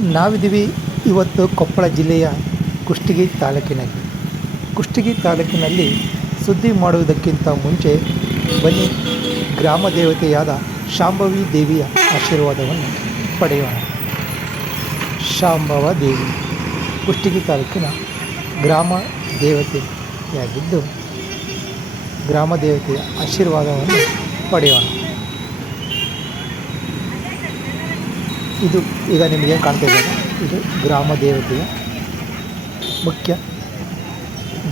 ನಾವಿದ್ದೀವಿ ಇವತ್ತು ಕೊಪ್ಪಳ ಜಿಲ್ಲೆಯ ಕುಷ್ಟಗಿ ತಾಲೂಕಿನಲ್ಲಿ. ಕುಷ್ಟಗಿ ತಾಲೂಕಿನಲ್ಲಿ ಸುದ್ದಿ ಮಾಡುವುದಕ್ಕಿಂತ ಮುಂಚೆ ಬನ್ನಿ ಗ್ರಾಮ ದೇವತೆಯಾದ ಶಾಂಭವಿ ದೇವಿಯ ಆಶೀರ್ವಾದವನ್ನು ಪಡೆಯೋಣ. ಶಾಂಭವ ದೇವಿ ಕುಷ್ಟಗಿ ತಾಲೂಕಿನ ಗ್ರಾಮ ದೇವತೆಯಾಗಿದ್ದು ಗ್ರಾಮ ದೇವತೆಯ ಆಶೀರ್ವಾದವನ್ನು ಪಡೆಯೋಣ. ಇದು ಈಗ ನಿಮಗೆ ಕಾಣ್ತಾ ಇದೆ? ಇದು ಗ್ರಾಮ ದೇವತೆಯ ಮುಖ್ಯ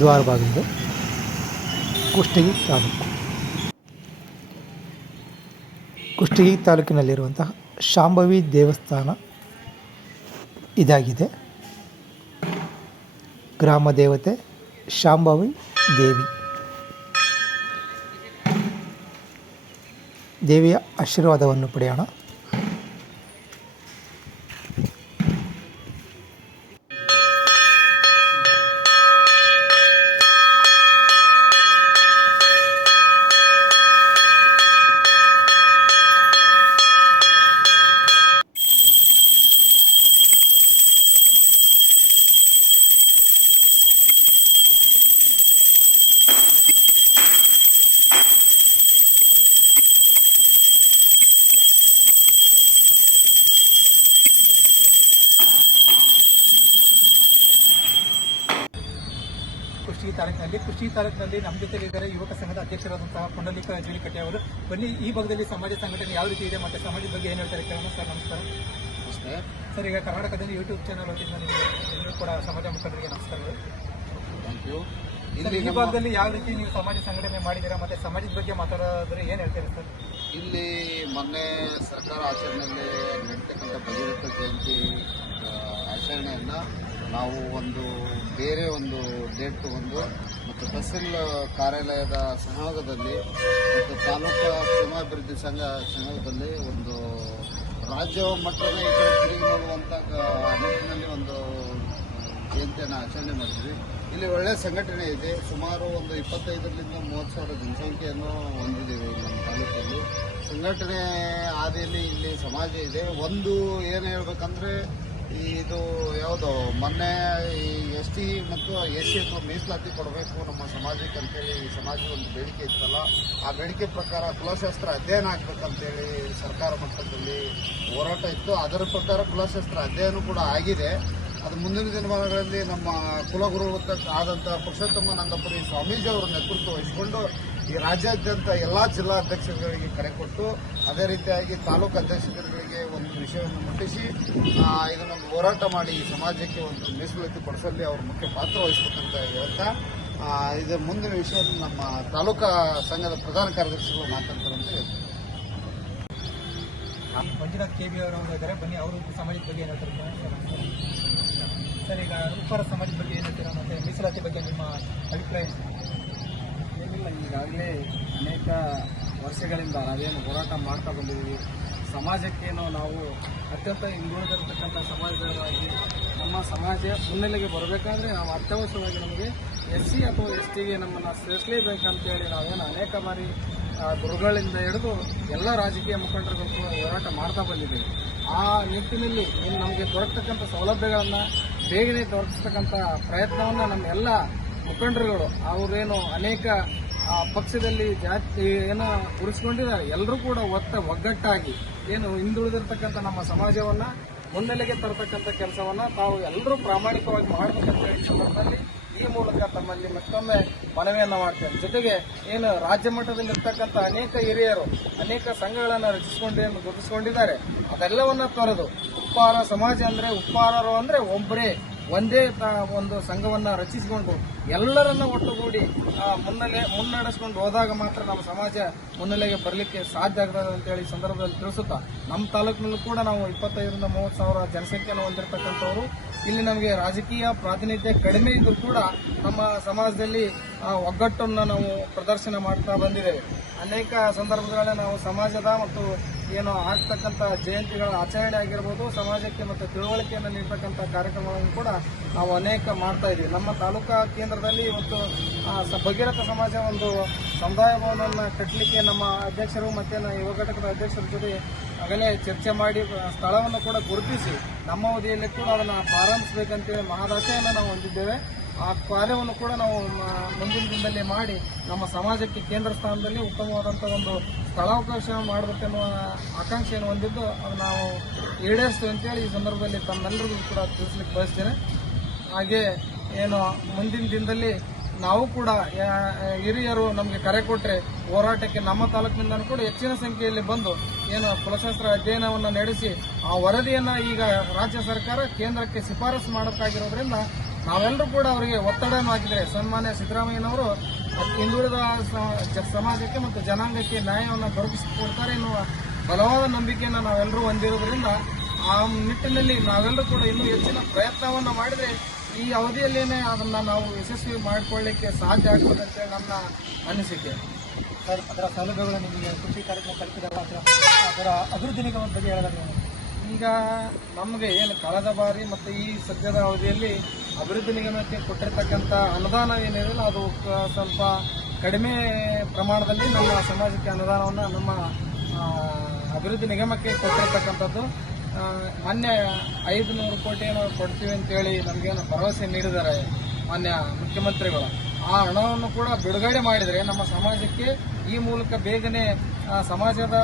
ದ್ವಾರವಾಗಿದೆ ಕುಷ್ಟಗಿ ತಾಲೂಕು. ಕುಷ್ಟಗಿ ತಾಲೂಕಿನಲ್ಲಿರುವಂತಹ ಶಾಂಭವಿ ದೇವಸ್ಥಾನ ಇದಾಗಿದೆ. ಗ್ರಾಮ ದೇವತೆ ಶಾಂಭವಿ ದೇವಿ. ದೇವಿಯ ಆಶೀರ್ವಾದವನ್ನು ಪಡೆಯೋಣ ಕುಷ್ಟಗಿ ತಾಲೂಕಿನಲ್ಲಿ ಕೃಷಿ ತಾಲೂಕಿನಲ್ಲಿ ನಮ್ಮ ಜೊತೆ ಇದ್ದಾರೆ ಯುವಕ ಸಂಘದ ಅಧ್ಯಕ್ಷರಾದಂತಹ ಪುಂಡಲಿಕ ಜೀವಿಕಟ್ಟೆ ಅವರು. ಬನ್ನಿ ಈ ಭಾಗದಲ್ಲಿ ಸಮಾಜ ಸಂಘಟನೆ ಯಾವ ರೀತಿ ಇದೆ ಮತ್ತೆ ಸಮಾಜದ ಬಗ್ಗೆ ಏನು ಹೇಳ್ತಾರೆ ಕೇಳೋಣ. ಸರ್ ನಮಸ್ಕಾರ. ನಮಸ್ತೆ. ಸರ್ ಈಗ ಕರ್ನಾಟಕದಲ್ಲಿ ಯೂಟ್ಯೂಬ್ ಚಾನಲ್ ಎಲ್ಲರೂ ಕೂಡ ಸಮಾಜ ಮುಖಂಡರಿಗೆ ನಮಸ್ಕಾರಗಳು ಥ್ಯಾಂಕ್ ಯು ಇಲ್ಲಿ ಈ ಭಾಗದಲ್ಲಿ ಯಾವ ರೀತಿ ನೀವು ಸಮಾಜ ಸಂಘಟನೆ ಮಾಡಿದ್ದೀರಾ ಮತ್ತೆ ಸಮಾಜದ ಬಗ್ಗೆ ಮಾತಾಡೋದ್ರೆ ಏನು ಹೇಳ್ತೀರಾ ಸರ್? ಇಲ್ಲಿ ಮೊನ್ನೆ ಸರ್ಕಾರ ಆಚರಣೆಯಲ್ಲಿ ನಡೀತಕ್ಕಂಥ ಭಗೀರಥ ಜಯಂತಿ ಆಚರಣೆಯನ್ನ ನಾವು ಒಂದು ಬೇರೆ ಒಂದು ಡೇಟ್ ತಗೊಂಡು ಮತ್ತು ತಹಸೀಲ್ ಕಾರ್ಯಾಲಯದ ಸಹಯೋಗದಲ್ಲಿ ಮತ್ತು ತಾಲೂಕು ಕ್ಷೇಮಾಭಿವೃದ್ಧಿ ಸಂಘ ಸಹಯೋಗದಲ್ಲಿ ಒಂದು ರಾಜ್ಯ ಮಟ್ಟದ ಈ ಕಡೆ ತಿರುಗಿ ನೋಡುವಂಥ ನಿಟ್ಟಿನಲ್ಲಿ ಒಂದು ಜಯಂತಿಯನ್ನು ಆಚರಣೆ ಮಾಡ್ತೀವಿ ಇಲ್ಲಿ ಒಳ್ಳೆಯ ಸಂಘಟನೆ ಇದೆ. ಸುಮಾರು ಒಂದು ಇಪ್ಪತ್ತೈದರಿಂದ ಮೂವತ್ತು ಸಾವಿರ ಜನಸಂಖ್ಯೆಯನ್ನು ಹೊಂದಿದ್ದೇವೆ ನಮ್ಮ ತಾಲೂಕಲ್ಲಿ. ಸಂಘಟನೆ ಆದಿಯಲ್ಲಿ ಇಲ್ಲಿ ಸಮಾಜ ಇದೆ. ಒಂದು ಏನು ಹೇಳ್ಬೇಕಂದ್ರೆ ಇದು ಯಾವುದು, ಮೊನ್ನೆ ಈ ಎಸ್ ಟಿ ಮತ್ತು ಎಸ್ ಸಿ ಮೀಸಲಾತಿ ಕೊಡಬೇಕು ನಮ್ಮ ಸಮಾಜಕ್ಕೆ ಅಂತೇಳಿ, ಈ ಸಮಾಜದ ಒಂದು ಬೇಡಿಕೆ ಇತ್ತಲ್ಲ, ಆ ಬೇಡಿಕೆ ಪ್ರಕಾರ ಕುಲಶಾಸ್ತ್ರ ಅಧ್ಯಯನ ಆಗ್ಬೇಕಂತೇಳಿ ಸರ್ಕಾರ ಮಟ್ಟದಲ್ಲಿ ಹೋರಾಟ ಇತ್ತು. ಅದರ ಪ್ರಕಾರ ಕುಲಶಾಸ್ತ್ರ ಅಧ್ಯಯನ ಕೂಡ ಆಗಿದೆ. ಅದು ಮುಂದಿನ ದಿನಮಾನಗಳಲ್ಲಿ ನಮ್ಮ ಕುಲಗುರು ಆದಂಥ ಪುರುಷೋತ್ತಮ ನಂದಪುರಿ ಸ್ವಾಮೀಜಿ ಅವರ ನೇತೃತ್ವ ವಹಿಸಿಕೊಂಡು ಈ ರಾಜ್ಯಾದ್ಯಂತ ಎಲ್ಲ ಜಿಲ್ಲಾ ಅಧ್ಯಕ್ಷರುಗಳಿಗೆ ಕರೆ ಕೊಟ್ಟು, ಅದೇ ರೀತಿಯಾಗಿ ತಾಲೂಕು ಅಧ್ಯಕ್ಷರುಗಳಿಗೆ ಒಂದು ವಿಷಯವನ್ನು ಮುಟ್ಟಿಸಿ ಇದನ್ನು ಹೋರಾಟ ಮಾಡಿ ಈ ಸಮಾಜಕ್ಕೆ ಒಂದು ಮೀಸಲಾತಿ ಕೊಡಿಸಲ್ಲಿ ಅವರು ಮುಖ್ಯ ಪಾತ್ರ ವಹಿಸಬೇಕಂತ ಹೇಳ್ತಾ ಇದು ಮುಂದಿನ ವಿಷಯ ನಮ್ಮ ತಾಲೂಕಾ ಸಂಘದ ಪ್ರಧಾನ ಕಾರ್ಯದರ್ಶಿಗಳು ಮಾತಾಡ್ತಾರೆ ಅಂತ ಹೇಳ್ತಾರೆ. ಮಂಜುನಾಥ್ ಕೆ ಅವರು ಬನ್ನಿ, ಅವರು ಸಮಾಜದ ಬಗ್ಗೆ ಏನು ಹೇಳ್ತಾರೆ ಸರ್, ಈಗ ಉಪ್ಪಾರ ಸಮಾಜದ ಬಗ್ಗೆ ಏನು ಹೇಳ್ತೀರಾ ಮತ್ತೆ ಮೀಸಲಾತಿ ಬಗ್ಗೆ ನಿಮ್ಮ ಅಭಿಪ್ರಾಯ? ಈಗಾಗಲೇ ಅನೇಕ ವರ್ಷಗಳಿಂದ ನಾವೇನು ಹೋರಾಟ ಮಾಡ್ತಾ ಬಂದಿದ್ದೀವಿ. ಸಮಾಜಕ್ಕೇನು ನಾವು ಅತ್ಯಂತ ಹಿಂದುಳಿದಿರತಕ್ಕಂಥ ಸಮಾಜದವರಾಗಿ ನಮ್ಮ ಸಮಾಜ ಮುನ್ನೆಲೆಗೆ ಬರಬೇಕಾದ್ರೆ ನಾವು ಅತ್ಯವಶ್ಯವಾಗಿ ನಮಗೆ ಎಸ್ ಸಿ ಅಥವಾ ಎಸ್ ಟಿಗೆ ನಮ್ಮನ್ನು ಸೇರಿಸಲೇಬೇಕಂತೇಳಿ ನಾವೇನು ಅನೇಕ ಬಾರಿ ಗುರುಗಳಿಂದ ಹಿಡಿದು ಎಲ್ಲ ರಾಜಕೀಯ ಮುಖಂಡರುಗಳು ಹೋರಾಟ ಮಾಡ್ತಾ ಬಂದಿದ್ದೀವಿ. ಆ ನಿಟ್ಟಿನಲ್ಲಿ ನಮಗೆ ದೊರಕತಕ್ಕಂಥ ಸೌಲಭ್ಯಗಳನ್ನು ಬೇಗನೆ ದೊರಕಿಸ್ತಕ್ಕಂಥ ಪ್ರಯತ್ನವನ್ನು ನಮ್ಮೆಲ್ಲ ಮುಖಂಡರುಗಳು, ಅವರೇನು ಅನೇಕ ಪಕ್ಷದಲ್ಲಿ ಜಾತಿ ಏನು ಉಳಿಸ್ಕೊಂಡಿದ್ದಾರೆ ಎಲ್ಲರೂ ಕೂಡ ಒತ್ತ ಒಗ್ಗಟ್ಟಾಗಿ ಏನು ಹಿಂದುಳಿದಿರ್ತಕ್ಕಂಥ ನಮ್ಮ ಸಮಾಜವನ್ನ ಮುನ್ನೆಲೆಗೆ ತರತಕ್ಕಂಥ ಕೆಲಸವನ್ನ ತಾವು ಎಲ್ಲರೂ ಪ್ರಾಮಾಣಿಕವಾಗಿ ಮಾಡಬೇಕಂತ ಹೇಳಿ ಸಂದರ್ಭದಲ್ಲಿ ಈ ಮೂಲಕ ತಮ್ಮಲ್ಲಿ ಮತ್ತೊಮ್ಮೆ ಮನವಿಯನ್ನ ಮಾಡ್ತೇನೆ. ಜೊತೆಗೆ ಏನು ರಾಜ್ಯ ಮಟ್ಟದಲ್ಲಿ ಇರ್ತಕ್ಕಂಥ ಅನೇಕ ಹಿರಿಯರು, ಅನೇಕ ಸಂಘಗಳನ್ನು ರಚಿಸಿಕೊಂಡು ಗುರುತಿಸಿಕೊಂಡಿದ್ದಾರೆ ಅದೆಲ್ಲವನ್ನ ತೊರೆದು ಉಪ್ಪಾರ ಸಮಾಜ ಅಂದ್ರೆ ಉಪ್ಪಾರರು ಅಂದ್ರೆ ಒಬ್ಬರೇ ಒಂದೇ ಒಂದು ಸಂಘವನ್ನ ರಚಿಸಿಕೊಂಡು ಎಲ್ಲರನ್ನ ಒಟ್ಟುಗೂಡಿ ಮುನ್ನೆಲೆ ಮುನ್ನಡೆಸ್ಕೊಂಡು ಹೋದಾಗ ಮಾತ್ರ ನಮ್ಮ ಸಮಾಜ ಮುನ್ನೆಲೆಗೆ ಬರಲಿಕ್ಕೆ ಸಾಧ್ಯ ಆಗ್ತದೆ ಅಂತೇಳಿ ಈ ಸಂದರ್ಭದಲ್ಲಿ ತಿಳಿಸುತ್ತಾ, ನಮ್ಮ ತಾಲೂಕಿನಲ್ಲೂ ಕೂಡ ನಾವು ಇಪ್ಪತ್ತೈದರಿಂದ ಮೂವತ್ತು ಸಾವಿರ ಜನಸಂಖ್ಯೆಯನ್ನು ಹೊಂದಿರತಕ್ಕಂಥವ್ರು. ಇಲ್ಲಿ ನಮಗೆ ರಾಜಕೀಯ ಪ್ರಾತಿನಿಧ್ಯ ಕಡಿಮೆ ಇದ್ದರೂ ಕೂಡ ನಮ್ಮ ಸಮಾಜದಲ್ಲಿ ಒಗ್ಗಟ್ಟನ್ನು ನಾವು ಪ್ರದರ್ಶನ ಮಾಡ್ತಾ ಬಂದಿದ್ದೇವೆ. ಅನೇಕ ಸಂದರ್ಭಗಳಲ್ಲಿ ನಾವು ಸಮಾಜದ ಮತ್ತು ಏನು ಆಗ್ತಕ್ಕಂಥ ಜಯಂತಿಗಳ ಆಚರಣೆ ಆಗಿರ್ಬೋದು, ಸಮಾಜಕ್ಕೆ ಮತ್ತು ತಿಳುವಳಿಕೆಯನ್ನು ನೀಡ್ತಕ್ಕಂಥ ಕಾರ್ಯಕ್ರಮಗಳನ್ನು ಕೂಡ ನಾವು ಅನೇಕ ಮಾಡ್ತಾ ಇದ್ದೀವಿ. ನಮ್ಮ ತಾಲೂಕಾ ಕೇಂದ್ರದಲ್ಲಿ ಇವತ್ತು ಭಗೀರಥ ಸಮಾಜ ಒಂದು ಸಮುದಾಯ ಭವನವನ್ನು ಕಟ್ಟಲಿಕ್ಕೆ ನಮ್ಮ ಅಧ್ಯಕ್ಷರು ಮತ್ತು ಯುವ ಘಟಕದ ಅಧ್ಯಕ್ಷರ ಜೊತೆ ಆಗಲೇ ಚರ್ಚೆ ಮಾಡಿ ಸ್ಥಳವನ್ನು ಕೂಡ ಗುರುತಿಸಿ, ನಮ್ಮ ಅವಧಿಯಲ್ಲಿ ಕೂಡ ಅದನ್ನು ಪ್ರಾರಂಭಿಸಬೇಕಂತೇಳಿ ಮಹದಾಶೆಯನ್ನು ನಾವು ಹೊಂದಿದ್ದೇವೆ. ಆ ಕಾರ್ಯವನ್ನು ಕೂಡ ನಾವು ಮುಂದಿನ ದಿನದಲ್ಲಿ ಮಾಡಿ ನಮ್ಮ ಸಮಾಜಕ್ಕೆ ಕೇಂದ್ರ ಸ್ಥಾನದಲ್ಲಿ ಉತ್ತಮವಾದಂಥ ಒಂದು ಸ್ಥಳಾವಕಾಶ ಮಾಡಬೇಕೆನ್ನುವ ಆಕಾಂಕ್ಷೆಯನ್ನು ಹೊಂದಿದ್ದು ಅದು ನಾವು ಈಡೇರಿಸ್ತೇವೆ ಅಂತೇಳಿ ಈ ಸಂದರ್ಭದಲ್ಲಿ ತಮ್ಮೆಲ್ಲರಿಗೂ ಕೂಡ ತಿಳಿಸ್ಲಿಕ್ಕೆ ಬಯಸ್ತೇನೆ. ಹಾಗೆ ಏನು ಮುಂದಿನ ದಿನದಲ್ಲಿ ನಾವು ಕೂಡ ಹಿರಿಯರು ನಮಗೆ ಕರೆ ಕೊಟ್ಟರೆ ಹೋರಾಟಕ್ಕೆ ನಮ್ಮ ತಾಲೂಕಿನಿಂದ ಕೂಡ ಹೆಚ್ಚಿನ ಸಂಖ್ಯೆಯಲ್ಲಿ ಬಂದು ಏನು ಕುಲಶಾಸ್ತ್ರ ಅಧ್ಯಯನವನ್ನು ನಡೆಸಿ ಆ ವರದಿಯನ್ನು ಈಗ ರಾಜ್ಯ ಸರ್ಕಾರ ಕೇಂದ್ರಕ್ಕೆ ಶಿಫಾರಸು ಮಾಡಬೇಕಾಗಿರೋದ್ರಿಂದ ನಾವೆಲ್ಲರೂ ಕೂಡ ಅವರಿಗೆ ಒತ್ತಡವನ್ನು ಹಾಕಿದರೆ ಸನ್ಮಾನ್ಯ ಸಿದ್ದರಾಮಯ್ಯನವರು ಹಿಂದುಳಿದ ಸಮಾಜಕ್ಕೆ ಮತ್ತು ಜನಾಂಗಕ್ಕೆ ನ್ಯಾಯವನ್ನು ದೊರಕಿಸಿಕೊಡ್ತಾರೆ ಎನ್ನುವ ಬಲವಾದ ನಂಬಿಕೆಯನ್ನು ನಾವೆಲ್ಲರೂ ಹೊಂದಿರುವುದರಿಂದ ಆ ನಿಟ್ಟಿನಲ್ಲಿ ನಾವೆಲ್ಲರೂ ಕೂಡ ಇನ್ನೂ ಹೆಚ್ಚಿನ ಪ್ರಯತ್ನವನ್ನು ಮಾಡಿದರೆ ಈ ಅವಧಿಯಲ್ಲೇನೆ ಅದನ್ನು ನಾವು ಯಶಸ್ವಿ ಮಾಡಿಕೊಳ್ಳಿಕ್ಕೆ ಸಾಧ್ಯ ಆಗ್ತದೆ ಅಂತೇಳಿ ನನ್ನ ಅನಿಸಿಕೆ. ಸರ್ ಅದರ ಸೌಲಭ್ಯಗಳು ನಿಮಗೆ ಕೃಷಿ ಕಾರ್ಯಕ್ರಮ ತಲುಪಿದಾಗ ಅಥವಾ ಅದರ ಅಭಿವೃದ್ಧಿ ನಿಗಮದ ಬಗ್ಗೆ ಹೇಳಿದ್ರೆ ಈಗ ನಮಗೆ ಏನು ಕಳೆದ ಬಾರಿ ಮತ್ತು ಈ ಸದ್ಯದ ಅವಧಿಯಲ್ಲಿ ಅಭಿವೃದ್ಧಿ ನಿಗಮಕ್ಕೆ ಕೊಟ್ಟಿರ್ತಕ್ಕಂಥ ಅನುದಾನ ಏನಿರಲ್ಲ, ಅದು ಸ್ವಲ್ಪ ಕಡಿಮೆ ಪ್ರಮಾಣದಲ್ಲಿ ನಮ್ಮ ಸಮಾಜಕ್ಕೆ ಅನುದಾನವನ್ನು ನಮ್ಮ ಅಭಿವೃದ್ಧಿ ನಿಗಮಕ್ಕೆ ಕೊಟ್ಟಿರ್ತಕ್ಕಂಥದ್ದು. ಮೊನ್ನೆ ಐದು ನೂರು ಕೋಟಿಯನ್ನು ಕೊಡ್ತೀವಿ ಅಂತೇಳಿ ನಮಗೇನು ಭರವಸೆ ನೀಡಿದ್ದಾರೆ ಮಾನ್ಯ ಮುಖ್ಯಮಂತ್ರಿಗಳು. ಆ ಹಣವನ್ನು ಕೂಡ ಬಿಡುಗಡೆ ಮಾಡಿದರೆ ನಮ್ಮ ಸಮಾಜಕ್ಕೆ ಈ ಮೂಲಕ ಬೇಗನೆ ಸಮಾಜದ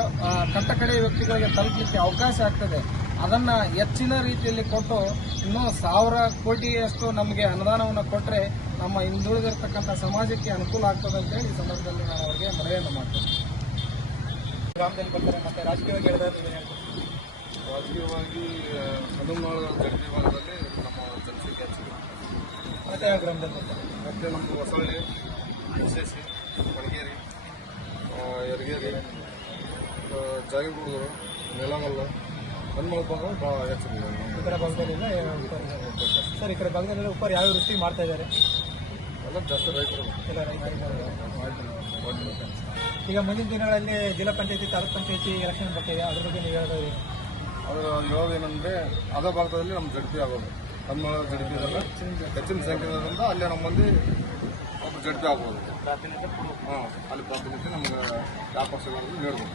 ಕಟ್ಟಕಡೆಯ ಕಟ್ಟಕಡೆ ವ್ಯಕ್ತಿಗಳಿಗೆ ತಲುಪಲಿಕ್ಕೆ ಅವಕಾಶ ಆಗ್ತದೆ. ಅದನ್ನ ಹೆಚ್ಚಿನ ರೀತಿಯಲ್ಲಿ ಕೊಟ್ಟು ಇನ್ನೂ ಸಾವಿರ ಕೋಟಿಯಷ್ಟು ನಮಗೆ ಅನುದಾನವನ್ನು ಕೊಟ್ಟರೆ ನಮ್ಮ ಹಿಂದುಳಿದಿರ್ತಕ್ಕಂಥ ಸಮಾಜಕ್ಕೆ ಅನುಕೂಲ ಆಗ್ತದೆ ಅಂತೇಳಿ ಈ ಸಂದರ್ಭದಲ್ಲಿ ನಾನು ಅವರಿಗೆ ಮನವಿಯನ್ನು ಮಾಡ್ತೇನೆ. ಗ್ರಾಮದಲ್ಲಿ ಬರ್ತಾರೆ ಮತ್ತೆ ರಾಜಕೀಯವಾಗಿ ಹೇಳ್ತೀರಿ? ರಾಜಕೀಯವಾಗಿ ಹನುಮಾಳ ಜಗತಿ ಭಾಗದಲ್ಲಿ ನಮ್ಮ ಜನಸಂಖ್ಯೆ ಮತ್ತೆ ಯಾವ ಗ್ರಾಮದಲ್ಲಿ ಬರ್ತಾರೆ? ಮತ್ತು ನಮ್ಮ Hosalli S S C Konageri Yarageri Jagigudur Nelamalla Hanumala ಭಾಗ ಭಾಳ ಹೆಚ್ಚಿದೆ ಈ ಕಡೆ ಭಾಗದಲ್ಲೆಲ್ಲ ಸರ್ ಈ ಕಡೆ ಭಾಗದಲ್ಲೆಲ್ಲ ಉಪ್ಪಾರ ಯಾವ ವೃತ್ತಿ ಮಾಡ್ತಾ ಇದ್ದಾರೆ? ಎಲ್ಲ ಜಾಸ್ತಿ ರೈತರು. ಎಲ್ಲ ರೈತರು ಈಗ ಮುಂದಿನ ದಿನಗಳಲ್ಲಿ ಜಿಲ್ಲಾ ಪಂಚಾಯತಿ ತಾಲೂಕ್ ಪಂಚಾಯತಿ ಎಲೆಕ್ಷನ್ ಬರ್ತಿದೆ ಅದ್ರ ಬಗ್ಗೆ ನೀವು ಹೇಳೋದು ಅದು ಏನಂದ್ರೆ ಅದ ಭಾಗದಲ್ಲಿ ನಮ್ಮ ಜಡ್ಪಿ ಆಗೋದು. ನಮ್ಮ ಜಡ್ಪಿ ಇದೆಲ್ಲ ಹೆಚ್ಚಿನ ಸಂಖ್ಯೆ ಇರೋದ್ರಿಂದ ಅಲ್ಲೇ ನಮ್ಮ ಮಂದಿ ಒಬ್ಬ ಜಡ್ಪಿ ಆಗ್ಬೋದು. ಹಾಂ ಅಲ್ಲಿ ಪ್ರಾತಿನಿಧ್ಯ ನಮ್ಗೆ ಯಾವ ಪಕ್ಷಗಳು ಹೇಳ್ಬೋದು.